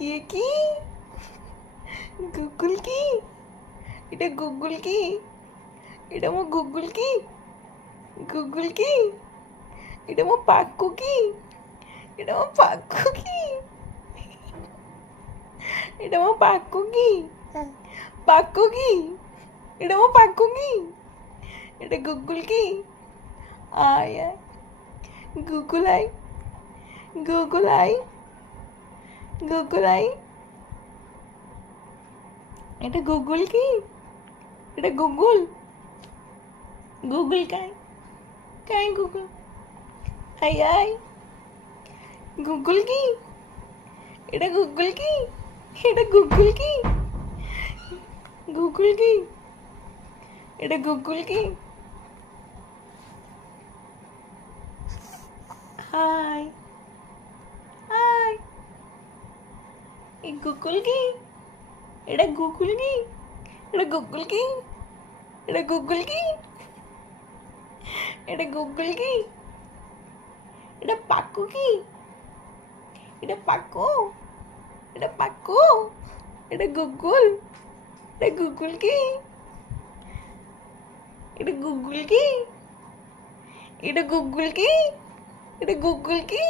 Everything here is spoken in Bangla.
কি গুগল কি? এটা গুগল কি? এটা মো গুগল কি? গুগল কি? এটা মো পাক্কু কি? এটা মো পাক্কু কি? এটা মো পাক্কু কি? পাক্কু কি? এটা মো পাক্কু কি? এটা গুগল কি? আয় আয় গুগল আয়, গুগল আয়, গুগল আয়। এটা গুগল কি? এটা গুগল, গুগল কায়, কায় গুগল? আয় আয় গুগল কি? এটা গুগল কি? এটা গুগল কি? গুগল কি? এটা গুগল কি? হাই হাই, এই গুগল কি? এটা গুগল কি? এটা গুগল কি? এটা গুগল কি? এটা গুগল কি? এটা পাক্কু কি? এটা পাক্কু, এটা পাক্কু, এটা গুগল, এটা গুগল কি? এটা গুগল কি? এটা গুগল কি? এটা গুগল কি?